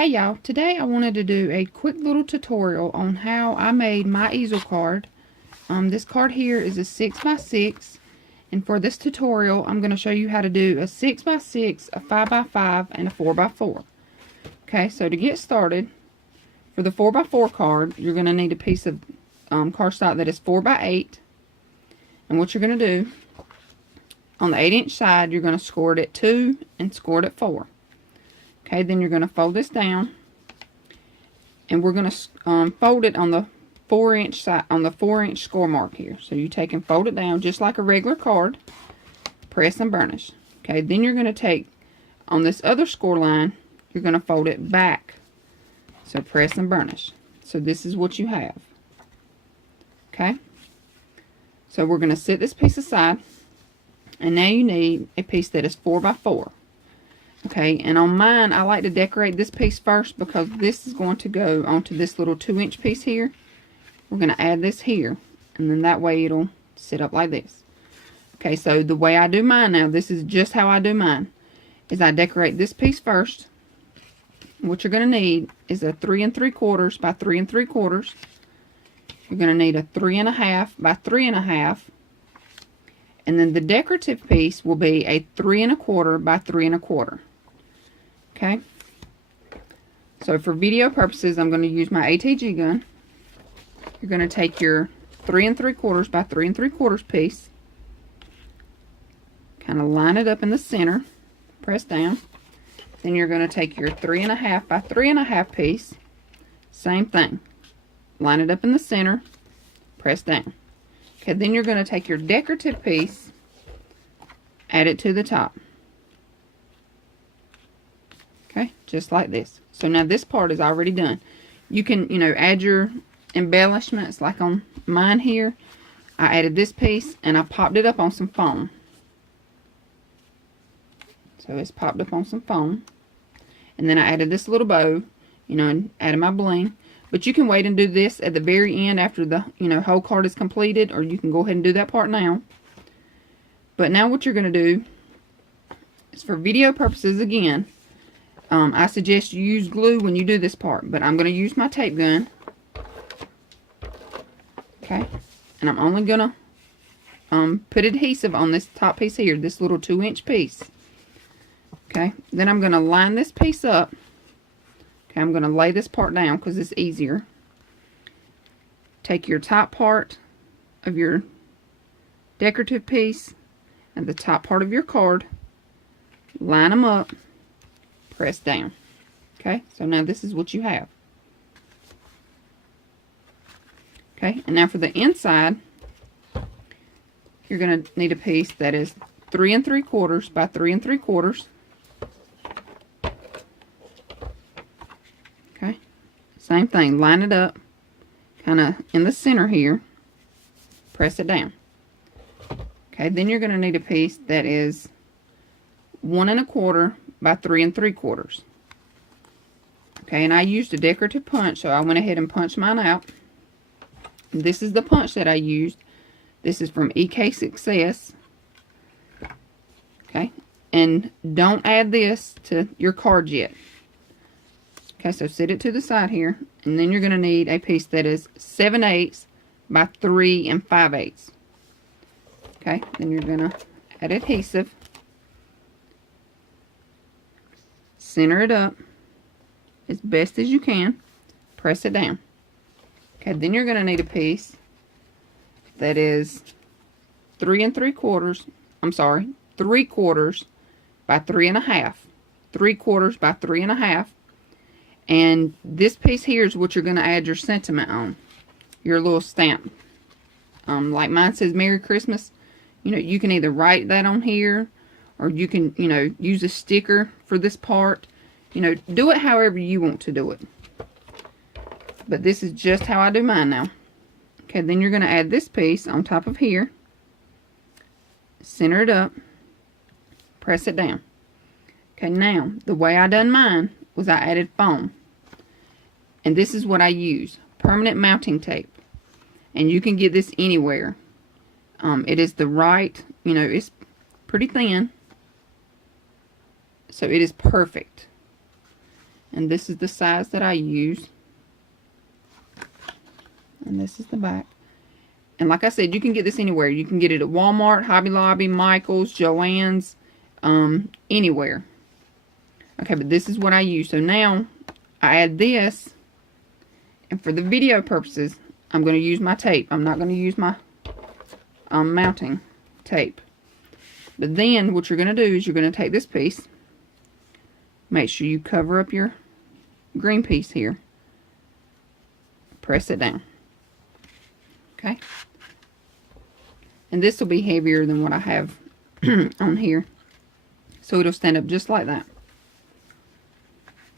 Hey y'all, today I wanted to do a quick little tutorial on how I made my easel card. This card here is a 6x6, and for this tutorial I'm going to show you how to do a 6x6, a 5x5, and a 4x4. Okay, so to get started, for the 4x4 card, you're going to need a piece of cardstock that is 4x8, and what you're going to do, on the 8-inch side, you're going to score it at 2 and score it at 4. Okay, then you're going to fold this down, and we're going to fold it on the 4-inch side, on the 4-inch score mark here. So you take and fold it down just like a regular card, press and burnish. Okay, then you're going to take on this other score line, you're going to fold it back. So press and burnish. So this is what you have. Okay, so we're going to set this piece aside, and now you need a piece that is 4x4. Okay, and on mine, I like to decorate this piece first because this is going to go onto this little 2-inch piece here. We're going to add this here, and then that way it'll sit up like this. Okay, so the way I do mine now, this is just how I do mine, is I decorate this piece first. What you're going to need is a 3 3/4 by 3 3/4. You're going to need a 3 1/2 by 3 1/2. And then the decorative piece will be a 3 1/4 by 3 1/4. Okay, so for video purposes, I'm going to use my ATG gun. You're going to take your 3 3/4 by 3 3/4 piece, kind of line it up in the center, press down. Then you're going to take your 3 1/2 by 3 1/2 piece, same thing, line it up in the center, press down. Okay, then you're going to take your decorative piece, add it to the top. Okay, just like this. So now this part is already done. You can, add your embellishments like on mine here. I added this piece and I popped it up on some foam. So it's popped up on some foam. And then I added this little bow, and added my bling. But you can wait and do this at the very end after the, whole card is completed, or you can go ahead and do that part now. But now what you're going to do is, for video purposes again, I suggest you use glue when you do this part, but I'm going to use my tape gun. Okay, and I'm only going to put adhesive on this top piece here, this little 2-inch piece. Okay, then I'm going to line this piece up. Okay, I'm going to lay this part down because it's easier. Take your top part of your decorative piece and the top part of your card, line them up, press down. Okay, so now this is what you have. Okay, and now for the inside, you're going to need a piece that is 3 3/4 by 3 3/4. Okay, same thing, line it up, kind of in the center here, press it down. Okay, then you're going to need a piece that is 1 1/4 by 3 3/4. Okay, and I used a decorative punch, so I went ahead and punched mine out. This is the punch that I used. This is from EK Success. Okay, and don't add this to your card yet. Okay, so set it to the side here, and then you're going to need a piece that is 7/8 by 3 5/8. Okay, then you're going to add adhesive, center it up as best as you can, press it down. Okay, then you're going to need a piece that is 3 3/4, I'm sorry, 3/4 by 3 1/2, 3/4 by 3 1/2. And this piece here is what you're going to add your sentiment on, your little stamp. Like mine says Merry Christmas. You can either write that on here, or you can, use a sticker for this part. Do it however you want to do it. But this is just how I do mine now. Okay, then you're going to add this piece on top of here, center it up, press it down. Okay, now the way I done mine was I added foam. And this is what I use, permanent mounting tape. And you can get this anywhere. It is the right, it's pretty thin. So it is perfect. And this is the size that I use. And this is the back. And like I said, you can get this anywhere. You can get it at Walmart, Hobby Lobby, Michael's, Joann's, anywhere. Okay, but this is what I use. So now, I add this. And for the video purposes, I'm going to use my tape. I'm not going to use my mounting tape. But then, what you're going to do is you're going to take this piece. Make sure you cover up your green piece here. Press it down. Okay. And this will be heavier than what I have on here. So it'll stand up just like that.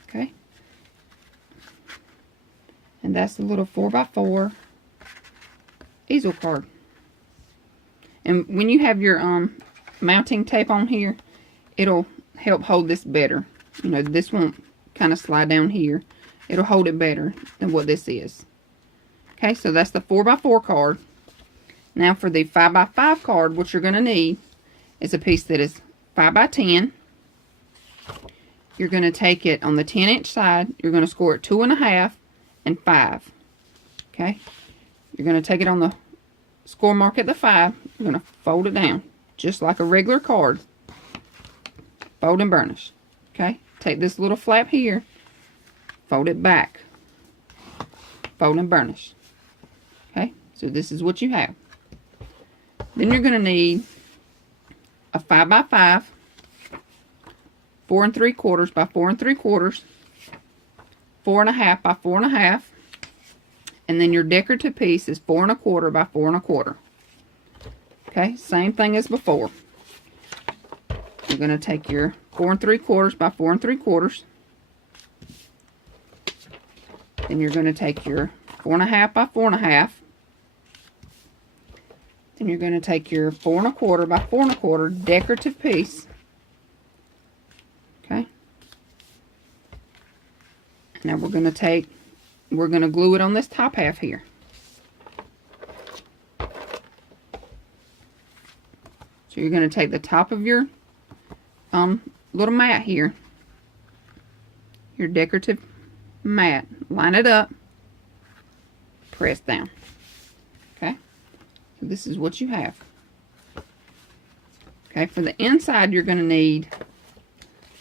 Okay. And that's the little 4x4 easel card. And when you have your mounting tape on here, it'll help hold this better. You know, this won't kind of slide down here. It'll hold it better than what this is. Okay, so that's the 4x4 card. Now for the 5x5 card, what you're going to need is a piece that is 5x10. You're going to take it on the 10-inch side. You're going to score it 2.5 and 5. Okay, you're going to take it on the score mark at the 5. You're going to fold it down just like a regular card. Fold and burnish. Okay, take this little flap here, fold it back, fold and burnish. Okay, so this is what you have. Then you're going to need a 5x5, 4 3/4 by 4 3/4, 4.5 by 4.5, and then your decorative piece is 4 1/4 by 4 1/4. Okay, same thing as before. You're going to take your 4 3/4 by 4 3/4. Then you're going to take your 4.5 by 4.5. Then you're going to take your 4 1/4 by 4 1/4 decorative piece. Okay. Now we're going to glue it on this top half here. So you're going to take the top of your little mat here, your decorative mat, line it up, press down. Okay, so this is what you have. Okay, for the inside you're going to need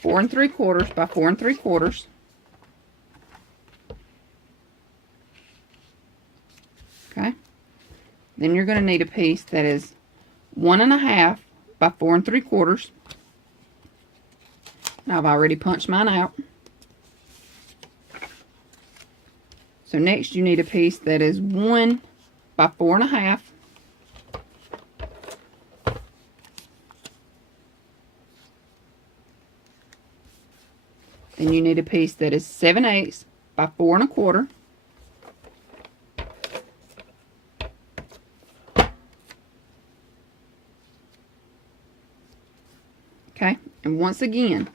4 3/4 by 4 3/4. Okay, then you're going to need a piece that is 1.5 by 4 3/4. Now I've already punched mine out. So next you need a piece that is 1 by 4.5. Then you need a piece that is 7/8 by 4 1/4. Okay, and once again,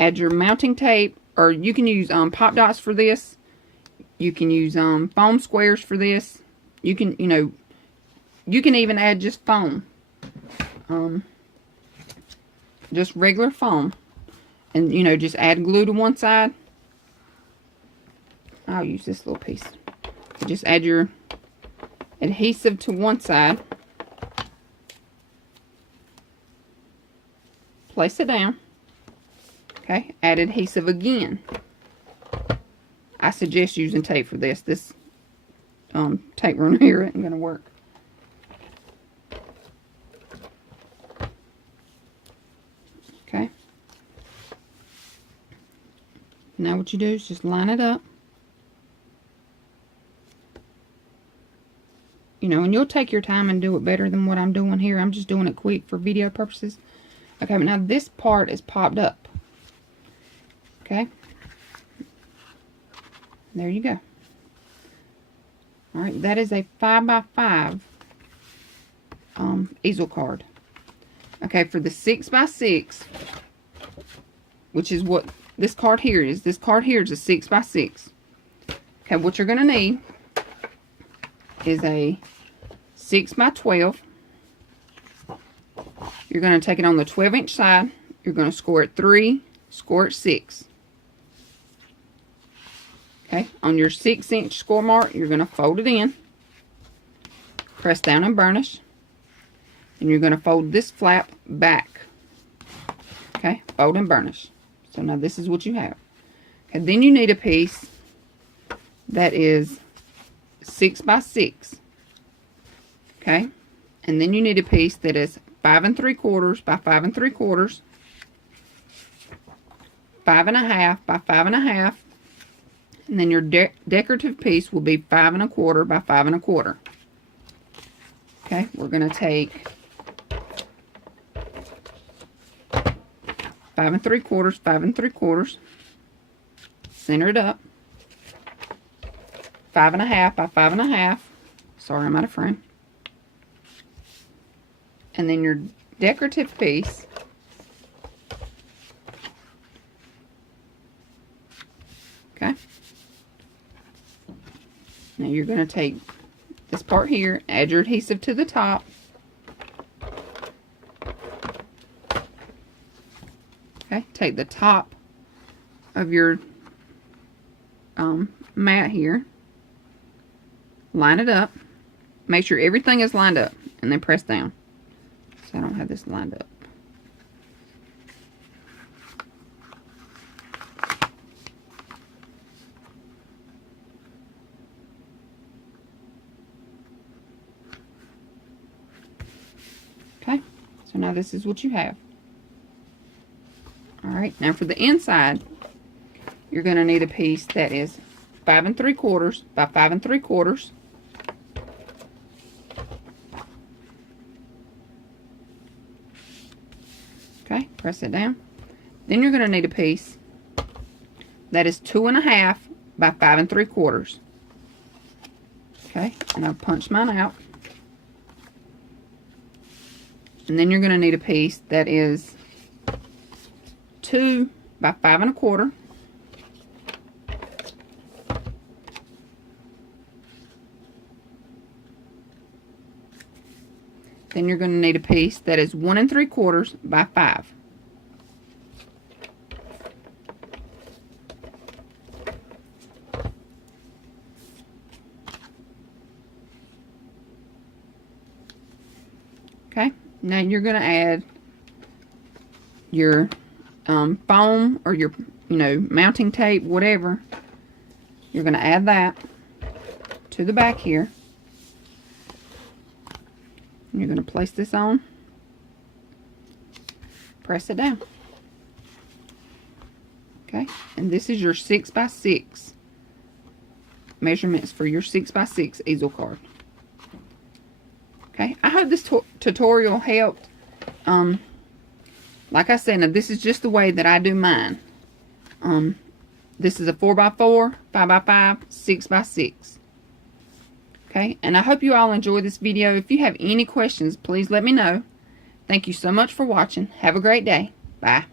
add your mounting tape, or you can use pop dots for this. You can use foam squares for this. You can, you can even add just foam, just regular foam, and just add glue to one side. I'll use this little piece. Just add your adhesive to one side. Place it down. Okay, add adhesive again. I suggest using tape for this. This tape runner here isn't going to work. Okay. Now what you do is just line it up. And you'll take your time and do it better than what I'm doing here. I'm just doing it quick for video purposes. Okay, but now this part is popped up. Okay. There you go. Alright, that is a 5x5 easel card. Okay, for the 6x6, which is what this card here is. This card here is a 6x6. Okay, what you're going to need is a 6x12. You're going to take it on the 12-inch side. You're going to score it 3 score it 6. Okay, on your 6-inch score mark, you're going to fold it in, press down and burnish, and you're going to fold this flap back. Okay, fold and burnish. So now this is what you have. And then you need a piece that is 6 by 6. Okay, and then you need a piece that is 5 3/4 by 5 3/4, 5 1/2 by 5 1/2, and then your decorative piece will be 5 1/4 by 5 1/4. Okay, we're going to take 5 3/4, 5 3/4, center it up, 5 1/2 by 5 1/2. Sorry, I'm out of frame. And then your decorative piece, okay. Now you're going to take this part here, add your adhesive to the top, okay. Take the top of your mat here, line it up, make sure everything is lined up, and then press down. So I don't have this lined up. Okay, so now this is what you have. Alright, now for the inside, you're going to need a piece that is 5 3/4 by 5 3/4. Okay, press it down. Then you're going to need a piece that is 2 1/2 by 5 3/4. Okay, and I'll punch mine out. And then you're going to need a piece that is 2 by 5 1/4. Then you're going to need a piece that is 1 3/4 by 5. Okay, now you're going to add your foam or your, mounting tape, whatever. You're going to add that to the back here. You're going to place this on, press it down. Okay, and this is your 6 by 6 measurements for your 6 by 6 easel card. Okay, I hope this tutorial helped. Like I said, now this is just the way that I do mine. This is a 4 by 4, 5 by 5, 6 by 6. Okay, and I hope you all enjoyed this video. If you have any questions, please let me know. Thank you so much for watching. Have a great day. Bye.